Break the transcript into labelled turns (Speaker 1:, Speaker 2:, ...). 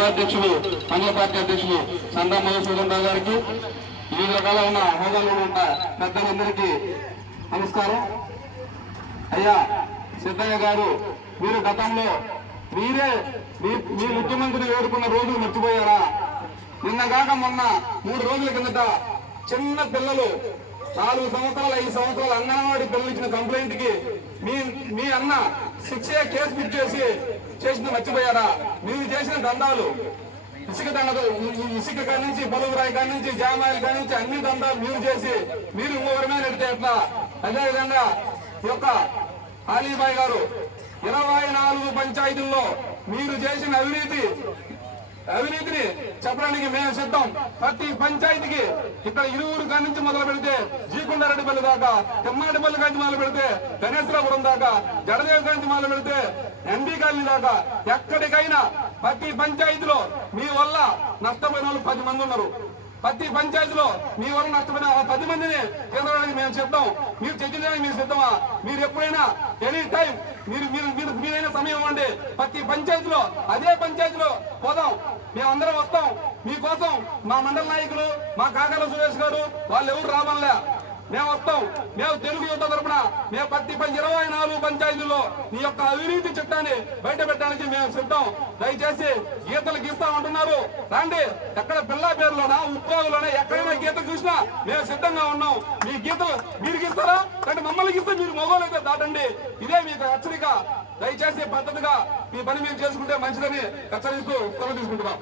Speaker 1: ఉపాధ్యక్షులు మండల పార్టీ అధ్యక్షులు సందా మధుసూదన్ గారికి వివిధ రకాల ఉన్న హోదాలో ఉన్న పెద్దలందరికీ నమస్కారం. అయ్యా సిద్ధయ్య గారు మీరు గతంలో మీరే మీ ముఖ్యమంత్రి వేడుకున్న రోజులు మర్చిపోయారా? నిన్న కాక మొన్న మూడు రోజుల కిందట చిన్న పిల్లలు నాలుగు సంవత్సరాలు ఐదు సంవత్సరాలు అంగన్వాడి పిల్లలు ఇచ్చిన కంప్లైంట్కి మీ మీ అన్న శిక్ష కేసు ఫిట్ చేసి చేసిన మర్చిపోయారా? మీరు చేసిన దందాలు ఇసుక దండలు ఇసుక కాడి నుంచి బలుగురాయి కాడి నుంచి జామాయిల కాడి నుంచి అన్ని దందాలు మీరు చేసి మీరు ఇంకొకరి మీద ఎట్లా? అదేవిధంగా ఈ యొక్క అలీబాయ్ గారు ఇరవై నాలుగు పంచాయతీల్లో మీరు చేసిన అవినీతి అవినీతిని చెప్పడానికి మేము సిద్ధం. ప్రతి పంచాయతీకి ఇక్కడ ఇరువురు కాడి నుంచి మొదలు పెడితే జీకుండారెడ్డిపల్లి దాకా తిమ్మాటిపల్లి కాంచి మొదలు పెడితే గణేశ్వరపురం దాకా జడదేవి కాంచి మొదలు పెడితే ఎండి కాలనీ దాకా. ఎక్కడికైనా ప్రతి పంచాయతీలో మీ వల్ల నష్టపోయిన వాళ్ళు పది మంది ఉన్నారు. ప్రతి పంచాయతీలో మీ వల్ల నష్టపోయిన ఆ పది మందిని కేంద్రానికి మేము చెప్తాం మీరు చర్చించడానికి మీరు సిద్ధమా? మీరు ఎప్పుడైనా ఎనీ టైం మీరు మీరు ఇవ్వండి. ప్రతి పంచాయతీలో అదే పంచాయతీలో పోదాం. మేమందరం వస్తాం. మీకోసం మా మండల నాయకులు మా కాకల సురేష్ గారు వాళ్ళు ఎవరు రావాలే మేము వస్తాం. మేము తెలుగు యువత తరపున మేము ప్రతి ఇరవై నాలుగు పంచాయతీల్లో నీ యొక్క అవినీతి చట్టాన్ని బయట పెట్టడానికి మేము సిద్ధం. దయచేసి గీతలు గీస్తామంటున్నారు రండి ఎక్కడ పిల్ల పేర్లోనా ఉద్యోగులోనా ఎక్కడైనా గీత చూసినా మేము సిద్ధంగా ఉన్నాం. మీ గీతలు మీరు గీస్తారా? అంటే మమ్మల్ని గీస్తే మీరు మొగోలు అయితే దాటండి. ఇదే మీకు హెచ్చరిక. దయచేసి పద్ధతిగా మీ పని మీరు చేసుకుంటే మంచిదని హెచ్చరిస్తూ సెలవు తీసుకుంటున్నాం.